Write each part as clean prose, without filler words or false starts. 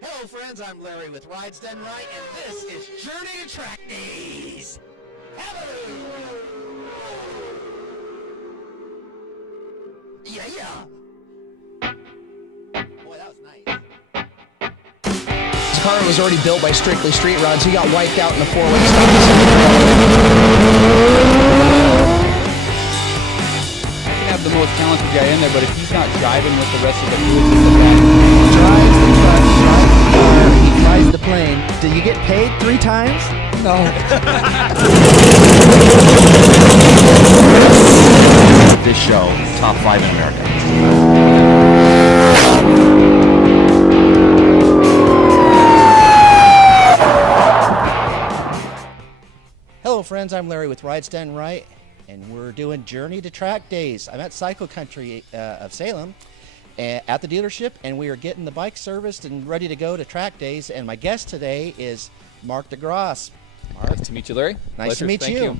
Hello friends, I'm Larry with Rides Done Right, and this is Journey to Track Days. Hello! Yeah! Boy, that was nice. His car was already built by Strictly Street Rods. He got wiped out in the four-way stop. I can have the most talented guy in there, but if he's not driving with the rest of the crew, he's a bad Drives the truck, drives the car, he flies the plane. Do you get paid 3 times? No. This show, top 5 in America. Hello friends, I'm Larry with Rides Done Right, and we're doing Journey to Track Days. I'm at Cycle Country of Salem at the dealership, and we are getting the bike serviced and ready to go to track days. And my guest today is Mark Degross. Mark, Nice to meet you, Larry. nice to meet Thank you.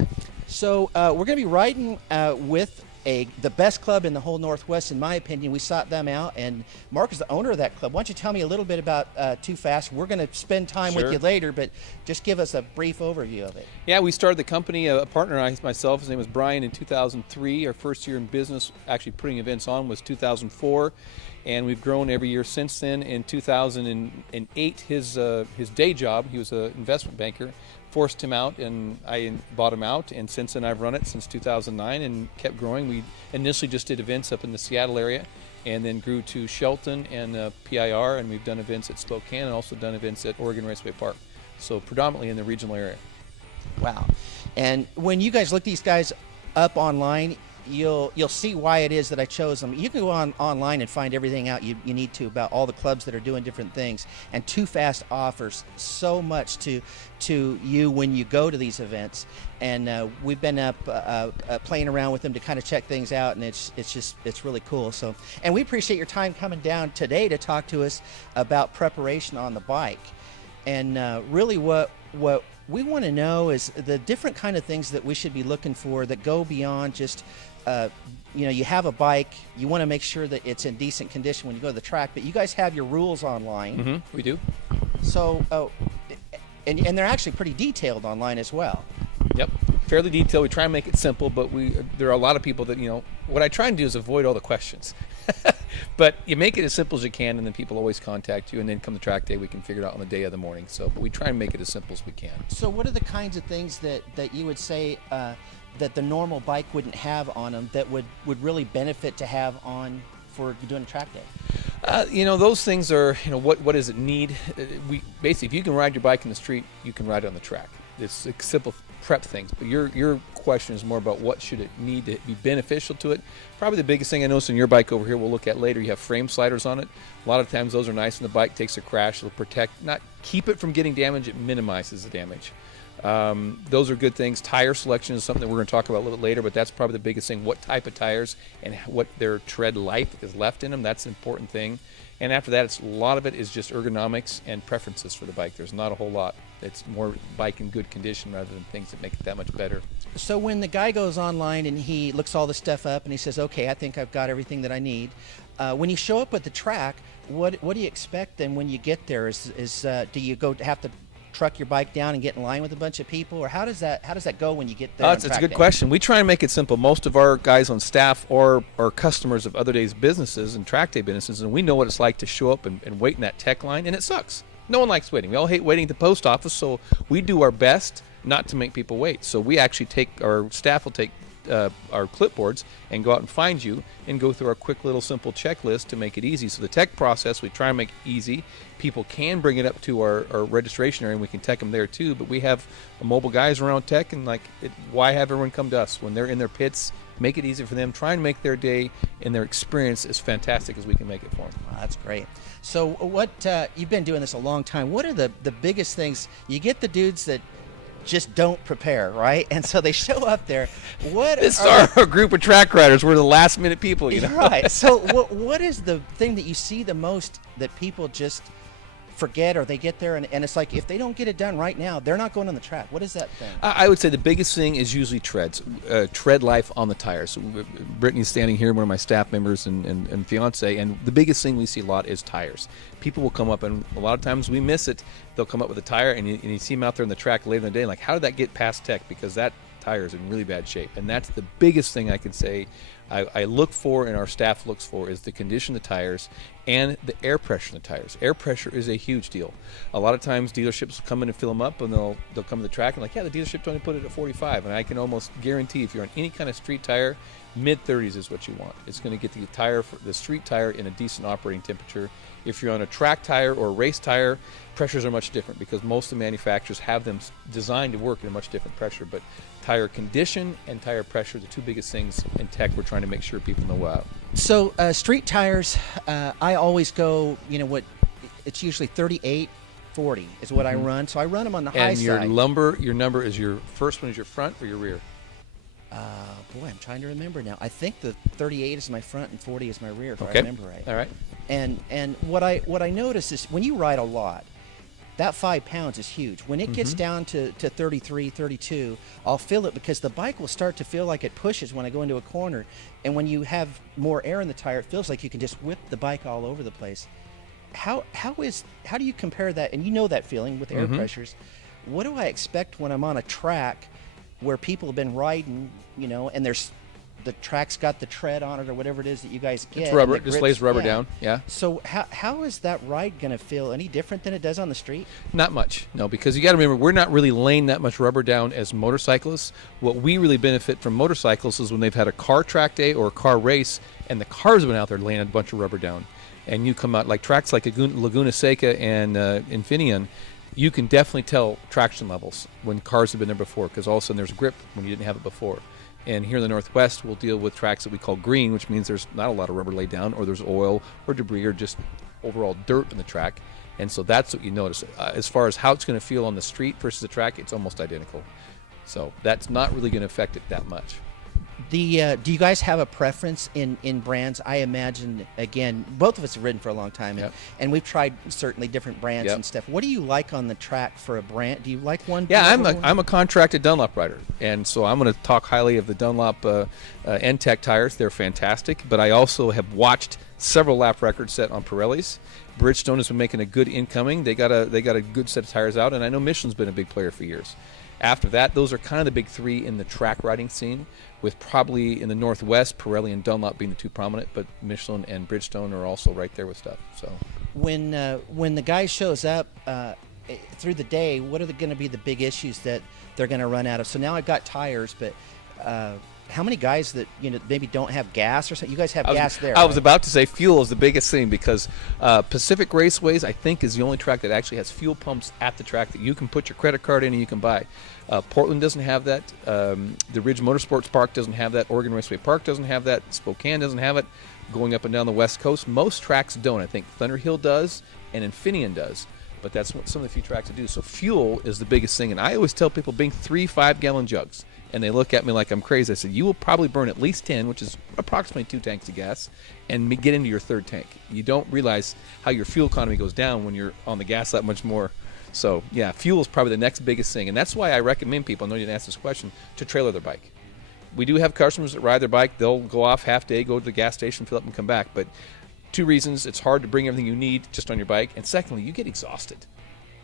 So we're going to be riding with the best club in the whole Northwest, in my opinion. We sought them out, and Mark is the owner of that club. Why don't you tell me a little bit about Too Fast? We're going to spend time with Sure. you later, but just give us a brief overview of it. Yeah, we started the company, a partner and I, myself, his name was Brian, in 2003. Our first year in business, actually putting events on, was 2004. And we've grown every year since then. In 2008, his day job, he was an investment banker, forced him out, and I bought him out. And since then, I've run it since 2009 and kept growing. We initially just did events up in the Seattle area, and then grew to Shelton and PIR, and we've done events at Spokane and also done events at Oregon Raceway Park. So predominantly in the regional area. Wow. And when you guys look these guys up online, you'll see why it is that I chose them. You can go online and find everything out you need to about all the clubs that are doing different things. And Too Fast offers so much to you when you go to these events. And we've been up playing around with them to kind of check things out, and it's really cool. So, and we appreciate your time coming down today to talk to us about preparation on the bike. And really what we want to know is the different kind of things that we should be looking for that go beyond just, you have a bike, you want to make sure that it's in decent condition when you go to the track, but you guys have your rules online. Mm-hmm, we do. So, and they're actually pretty detailed online as well. Yep, fairly detailed. We try and make it simple, but there are a lot of people that, what I try and do is avoid all the questions. But you make it as simple as you can, and then people always contact you, and then come to track day, we can figure it out on the day of the morning. So we try and make it as simple as we can. So what are the kinds of things that you would say that the normal bike wouldn't have on them that would really benefit to have on for doing a track day? Those things are, what does it need? Basically, if you can ride your bike in the street, you can ride it on the track. It's like simple prep things, but your question is more about what should it need to be beneficial to it. Probably the biggest thing I noticed on your bike over here, we'll look at later, you have frame sliders on it. A lot of times those are nice, and the bike takes a crash. It'll protect, not keep it from getting damage, it minimizes the damage. Those are good things. Tire selection is something that we're going to talk about a little bit later, but that's probably the biggest thing. What type of tires and what their tread life is left in them, that's an important thing. And after that, a lot of it is just ergonomics and preferences for the bike. There's not a whole lot. It's more bike in good condition rather than things that make it that much better. So when the guy goes online and he looks all the stuff up and he says, okay, I think I've got everything that I need, when you show up at the track, what do you expect then when you get there? Do you have to truck your bike down and get in line with a bunch of people, or how does that go when you get there? It's a good question. We try and make it simple. Most of our guys on staff are customers of other days' businesses and track day businesses, and we know what it's like to show up and wait in that tech line, and it sucks. No one likes waiting. We all hate waiting at the post office, so we do our best not to make people wait. So we actually our staff will take our clipboards and go out and find you and go through our quick little simple checklist to make it easy. So the tech process, we try and make it easy. People can bring it up to our registration area, and we can tech them there too, but we have mobile guys around tech, and why have everyone come to us when they're in their pits? Make it easy for them. Try and make their day and their experience as fantastic as we can make it for them. Wow, that's great. So what you've been doing this a long time. What are the biggest things? You get the dudes that just don't prepare, right? And so they show up there. This is our group of track riders. We're the last minute people, Right. So what is the thing that you see the most that people just forget, or they get there and it's like if they don't get it done right now, they're not going on the track. What is that thing? I would say the biggest thing is usually treads, tread life on the tires. Brittany's standing here, one of my staff members and fiance, and the biggest thing we see a lot is tires. People will come up, and a lot of times we miss it. They'll come up with a tire, and you see them out there on the track later in the day, like, how did that get past tech? Because that tire is in really bad shape, and that's the biggest thing I can say I look for and our staff looks for is the condition of the tires and the air pressure in the tires. Air pressure is a huge deal. A lot of times dealerships will come in and fill them up, and they'll come to the track and like, yeah, the dealership only put it at 45, and I can almost guarantee if you're on any kind of street tire, mid-30s is what you want. It's going to get the street tire in a decent operating temperature. If you're on a track tire or a race tire, pressures are much different because most of the manufacturers have them designed to work at a much different pressure. But tire condition and tire pressure are the two biggest things in tech we're trying to make sure people know about. So street tires, I always go, it's usually 38, 40 is what I run. So I run them on the high and side. And your number is your first one is your front or your rear? Boy, I'm trying to remember now. I think the 38 is my front and 40 is my rear, if I Okay. remember right. All right. And what I notice is when you ride a lot, that 5 pounds is huge. When it gets down to 33, 32, I'll feel it because the bike will start to feel like it pushes when I go into a corner. And when you have more air in the tire, it feels like you can just whip the bike all over the place. How do you compare that? And you know that feeling with air pressures. What do I expect when I'm on a track where people have been riding, and the track's got the tread on it or whatever it is that you guys get? It's rubber. and It the just grips- lays rubber down. Yeah. So how is that ride going to feel any different than it does on the street? Not much, no, because you got to remember we're not really laying that much rubber down as motorcyclists. What we really benefit from motorcycles is when they've had a car track day or a car race, and the cars have been out there laying a bunch of rubber down, and you come out like tracks like Laguna Seca and Infineon. You can definitely tell traction levels when cars have been there before because all of a sudden there's grip when you didn't have it before. And here in the Northwest, we'll deal with tracks that we call green, which means there's not a lot of rubber laid down, or there's oil or debris or just overall dirt in the track. And so that's what you notice. As far as how it's going to feel on the street versus the track, it's almost identical. So that's not really going to affect it that much. Do you guys have a preference in brands? I imagine, again, both of us have ridden for a long time, and we've tried certainly different brands and stuff. What do you like on the track for a brand? Do you like one? Yeah, brand I'm a contracted Dunlop rider, and so I'm going to talk highly of the Dunlop N-Tech tires. They're fantastic, but I also have watched several lap records set on Pirellis. Bridgestone has been making a good incoming. They got a good set of tires out, and I know Michelin's been a big player for years. After that, those are kind of the big three in the track riding scene, with probably in the Northwest, Pirelli and Dunlop being the two prominent, but Michelin and Bridgestone are also right there with stuff. So when the guy shows up through the day, what are going to be the big issues that they're going to run out of? So now I've got tires, but how many guys that maybe don't have gas or something? You guys have gas there. I was about to say fuel is the biggest thing because Pacific Raceways, I think, is the only track that actually has fuel pumps at the track that you can put your credit card in and you can buy. Portland doesn't have that. The Ridge Motorsports Park doesn't have that. Oregon Raceway Park doesn't have that. Spokane doesn't have it. Going up and down the West Coast, most tracks don't. I think Thunderhill does and Infineon does. But that's what some of the few tracks do. So fuel is the biggest thing. And I always tell people bring 3 5-gallon jugs. And they look at me like I'm crazy. I said, you will probably burn at least 10, which is approximately 2 tanks of gas, and get into your third tank. You don't realize how your fuel economy goes down when you're on the gas that much more. So, yeah, fuel is probably the next biggest thing. And that's why I recommend people, I know you didn't ask this question, to trailer their bike. We do have customers that ride their bike. They'll go off half day, go to the gas station, fill up, and come back. But 2 reasons. It's hard to bring everything you need just on your bike. And secondly, you get exhausted.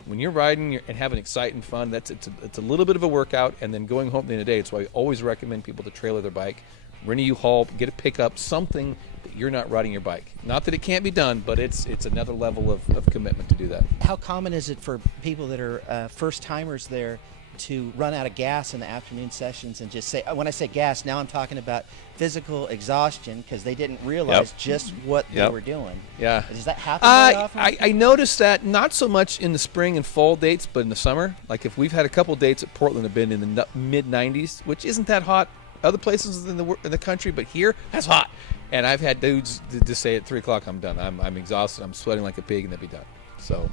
When you're riding and having exciting fun, it's a little bit of a workout, and then going home at the end of the day, it's why I always recommend people to trailer their bike, rent a U-Haul, get a pickup, something that you're not riding your bike. Not that it can't be done, but it's another level of commitment to do that. How common is it for people that are first-timers there to run out of gas in the afternoon sessions and just say, when I say gas, now I'm talking about physical exhaustion because they didn't realize just what they were doing. Yeah. Does that happen very often? I noticed that not so much in the spring and fall dates, but in the summer. Like if we've had a couple dates at Portland have been in the mid-90s, which isn't that hot. Other places in the country, but here, that's hot. And I've had dudes just say at 3 o'clock, I'm done. I'm exhausted. I'm sweating like a pig, and they'll be done. So.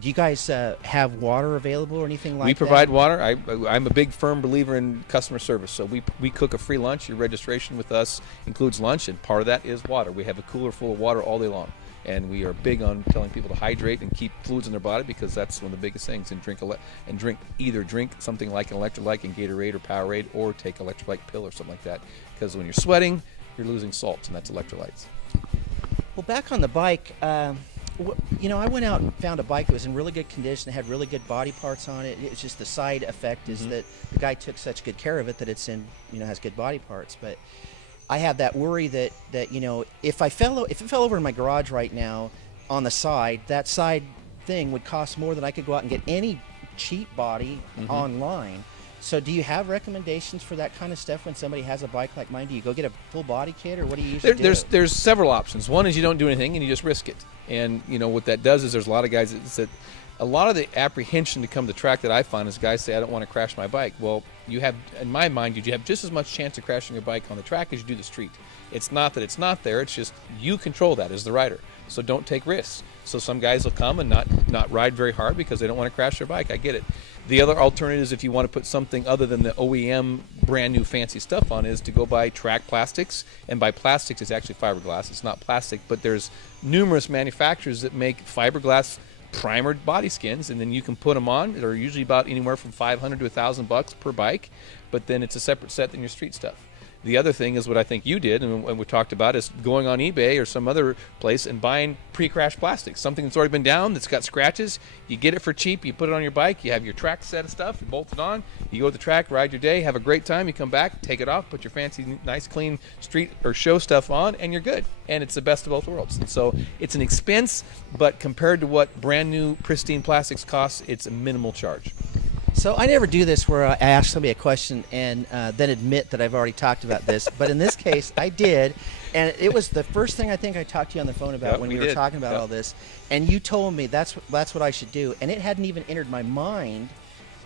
Do you guys have water available or anything like that? We provide water. I'm a big firm believer in customer service. So we cook a free lunch. Your registration with us includes lunch, and part of that is water. We have a cooler full of water all day long. and we are big on telling people to hydrate and keep fluids in their body, because that's one of the biggest things. And either drink something like an electrolyte and Gatorade or Powerade, or take electrolyte pill or something like that, because when you're sweating, you're losing salts, and that's electrolytes. Well, back on the bike, I went out and found a bike that was in really good condition, had really good body parts on it. It's just the side effect is that the guy took such good care of it that it's has good body parts. But I have that worry that if it fell over in my garage right now on the side, that side thing would cost more than I could go out and get any cheap body online. So do you have recommendations for that kind of stuff when somebody has a bike like mine? Do you go get a full body kit, or what do you usually do? There's several options. One is you don't do anything and you just risk it. And what that does is there's a lot of guys that a lot of the apprehension to come to the track that I find is guys say, I don't want to crash my bike. Well, you have, in my mind, you have just as much chance of crashing your bike on the track as you do the street. It's not that it's not there, it's just you control that as the rider. So don't take risks. So some guys will come and not ride very hard because they don't want to crash their bike. I get it. The other alternative is, if you want to put something other than the OEM brand new fancy stuff on, is to go buy track plastics. And by plastics, it's actually fiberglass. It's not plastic, but there's numerous manufacturers that make fiberglass primered body skins, and then you can put them on. They're usually about anywhere from $500 to $1,000 per bike, but then it's a separate set than your street stuff. The other thing is what I think you did, and we talked about, is going on eBay or some other place and buying pre-crash plastics, something that's already been down, that's got scratches. You get it for cheap, you put it on your bike, you have your track set of stuff, you bolt it on, you go to the track, ride your day, have a great time, you come back, take it off, put your fancy, nice, clean street or show stuff on, and you're good. And it's the best of both worlds. And so it's an expense, but compared to what brand new pristine plastics costs, it's a minimal charge. So I never do this where I ask somebody a question and then admit that I've already talked about this. But in this case, I did. And it was the first thing I think I talked to you on the phone about when we were talking about all this. And you told me that's what I should do. And it hadn't even entered my mind.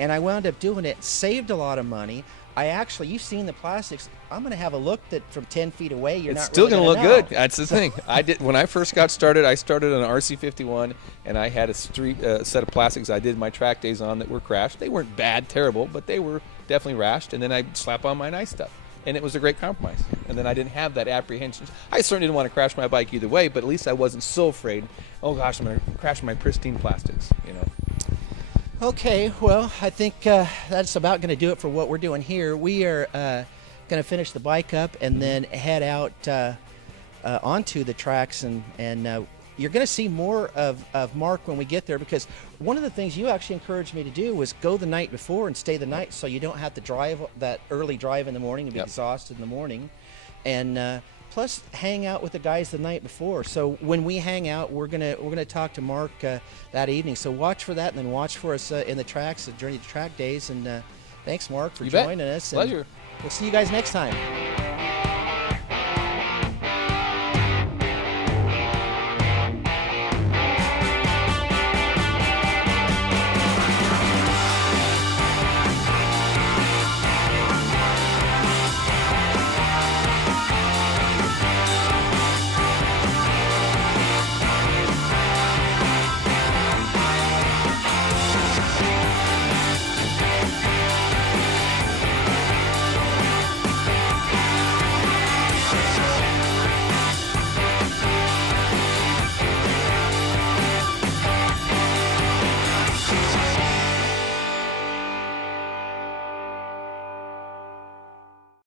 And I wound up doing it, saved a lot of money. You've seen the plastics. I'm going to have a look that from 10 feet away, you're not really going to look good. That's the thing. When I first got started, I started on an RC51, and I had a street set of plastics I did my track days on that were crashed. They weren't bad, terrible, but they were definitely rashed. And then I'd slap on my nice stuff, and it was a great compromise. And then I didn't have that apprehension. I certainly didn't want to crash my bike either way, but at least I wasn't so afraid. Oh gosh, I'm going to crash my pristine plastics. Okay, well, I think that's about going to do it for what we're doing here. We are going to finish the bike up and then head out onto the tracks, and you're going to see more of Mark when we get there, because one of the things you actually encouraged me to do was go the night before and stay the night, so you don't have to drive that early drive in the morning and be exhausted in the morning, and plus hang out with the guys the night before. So when we hang out, we're gonna talk to Mark that evening. So watch for that, and then watch for us in the tracks, the Journey to Track Days. And thanks, Mark, for joining us. Pleasure. We'll see you guys next time.